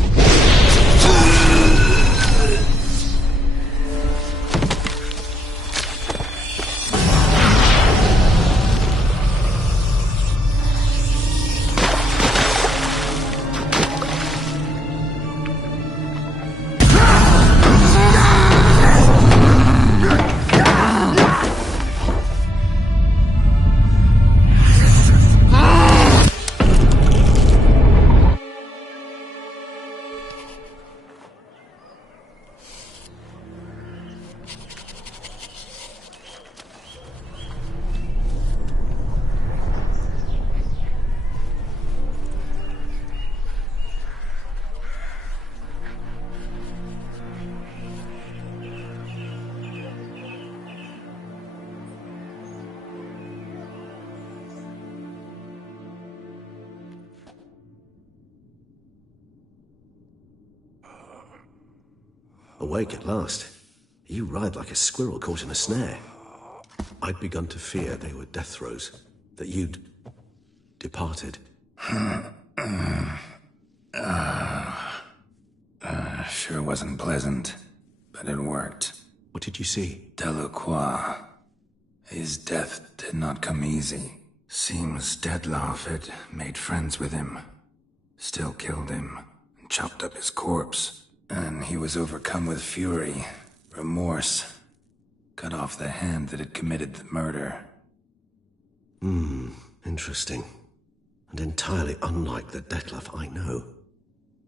awake at last. You writhe like a squirrel caught in a snare. I'd begun to fear they were death throes, that you'd departed. Sure wasn't pleasant, but it worked. What did you see? Delacroix. His death did not come easy. Seems Dettlaff had made friends with him, still killed him, and chopped up his corpse. And he was overcome with fury, remorse, cut off the hand that had committed the murder. Interesting. And entirely unlike the Dettlaff I know.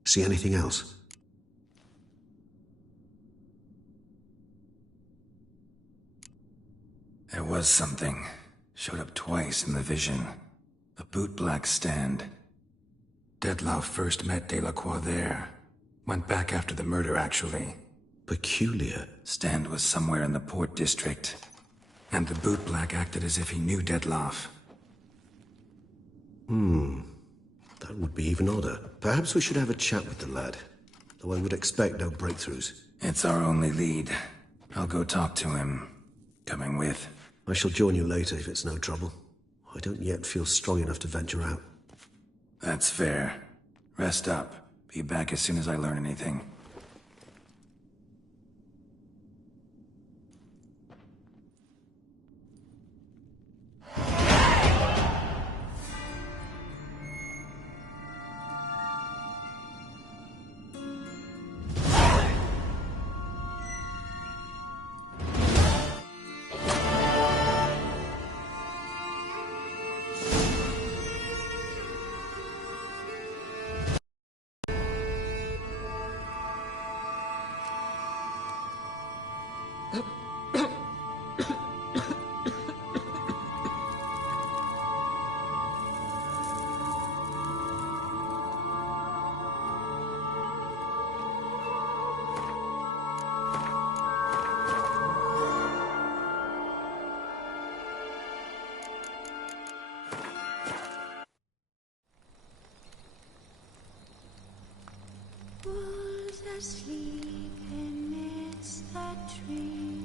See anything else? There was something. Showed up twice in the vision. A bootblack stand. Dettlaff first met Delacroix there. Went back after the murder, actually. Peculiar. Stand was somewhere in the Port District. And the bootblack acted as if he knew Dettlaff. That would be even odder. Perhaps we should have a chat with the lad. Though I would expect no breakthroughs. It's our only lead. I'll go talk to him. Coming with. I shall join you later if it's no trouble. I don't yet feel strong enough to venture out. That's fair. Rest up. Be back as soon as I learn anything. Was asleep amidst the trees.